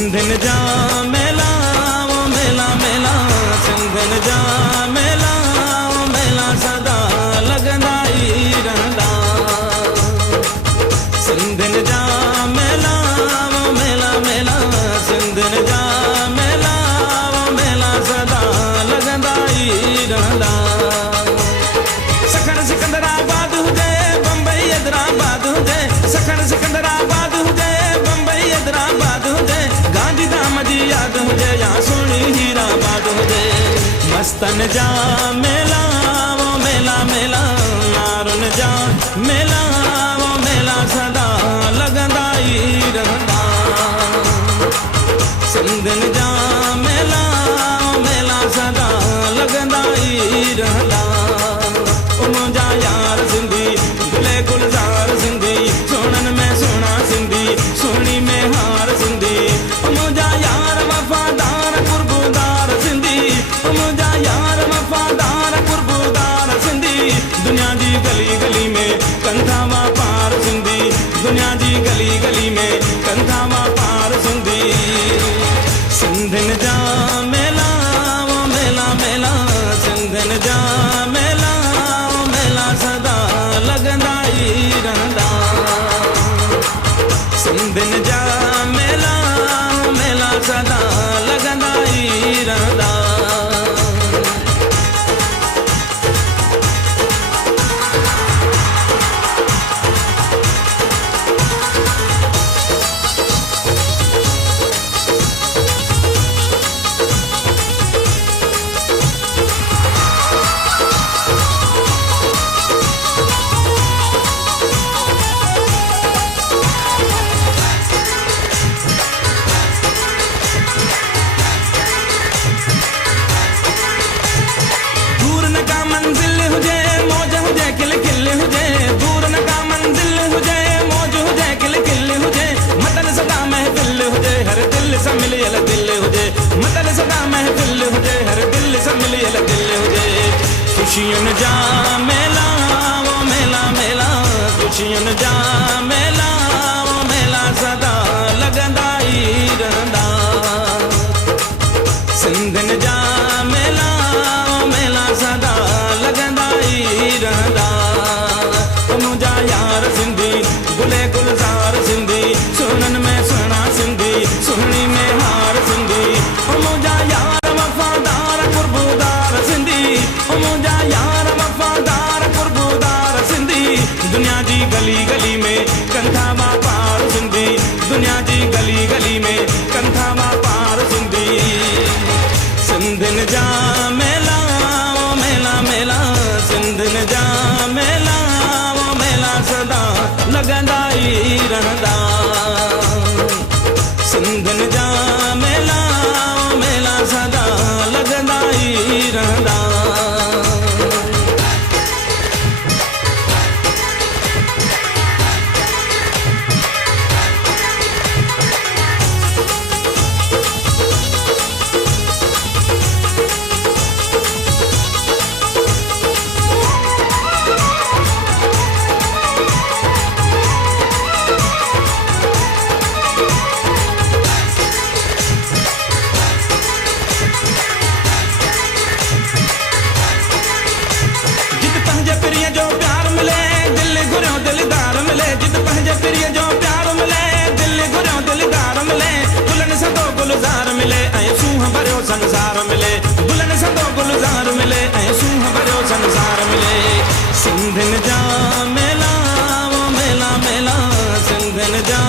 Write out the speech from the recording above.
सिंधिन जा मेला वो मेला मेला सिंधिन जा मेला वो मेला सदा लगंदा ई रहंदा सिंधिन जा मेला वो मेला मेला सिंधिन जा मेला वो मेला सदा लगंदा ई रहंदा सखण सिकंदराबाद हुजे बम्बई हैदराबाद हुजे सखण सिकंदराबाद हुजे बम्बई हैदराबाद हुजे गांधीधाम जी याद हुजे या सोनी हीराबाद हुजे मस्तन जा मेला वो मेला मेला नारुन जा मेला वो मेला सदा लगंदा ई रहंदा सिंधिन जा मेला वो मेला सदा लगंदा ई रहंदा मुंहिंजा यार सिंधी गुले गुलजार सिंधी सोनन में सोना सिंधी सोनी में हार सिंधी मुंहिंजा यार वफादार कुर्बुदार सिंधी मुंहिंजा यार वफादार कुर्बुदार सिंधी दुनिया जी गली गली में कंधा मां पार सिंधी दुनिया जी गली गली में कंधा मां पार सिंधी सिंधिन जा मेला वो मेला मेला सिंधिन जा मेला सदा लगंदा ई रहंदा सिंधिन जा मेला मेला सदा लगंदा ई रहंदा खुशियन जा मेला वो मेला मेला खुशियन जा मेला वो मेला सदा लगंदा ई रहंदा सिंधिन जा मेला वो मेला सदा लगंदा ई रहंदा मुंहिंजा यार सिंधी गुले गुलजार सिंधी सोनन में सोना सिंधी सोहणी में हार सिंधी मुंहिंजा यार वफादार कुर्बुदार सिंधी मुंहिंजा यार वफादार कुर्बुदार सिंधी दुनिया जी गली गली में कंधा मां पार सिंधी दुनिया जी गली गली में कंधा मां पार सिंधी सिंधिन जा मेला वो मेला मेला सिंधिन जा मेला वो मेला सदा लगंदा ई रहंदा सिंधिन जा मेला वो मेला सदा लगंदा ई रहंदा संसार मिले गुलन सदो गुलजार मिले ऐं सूह भरियो संसार मिले सिंधिन जा मेला वो मेला मेला सिंधिन जा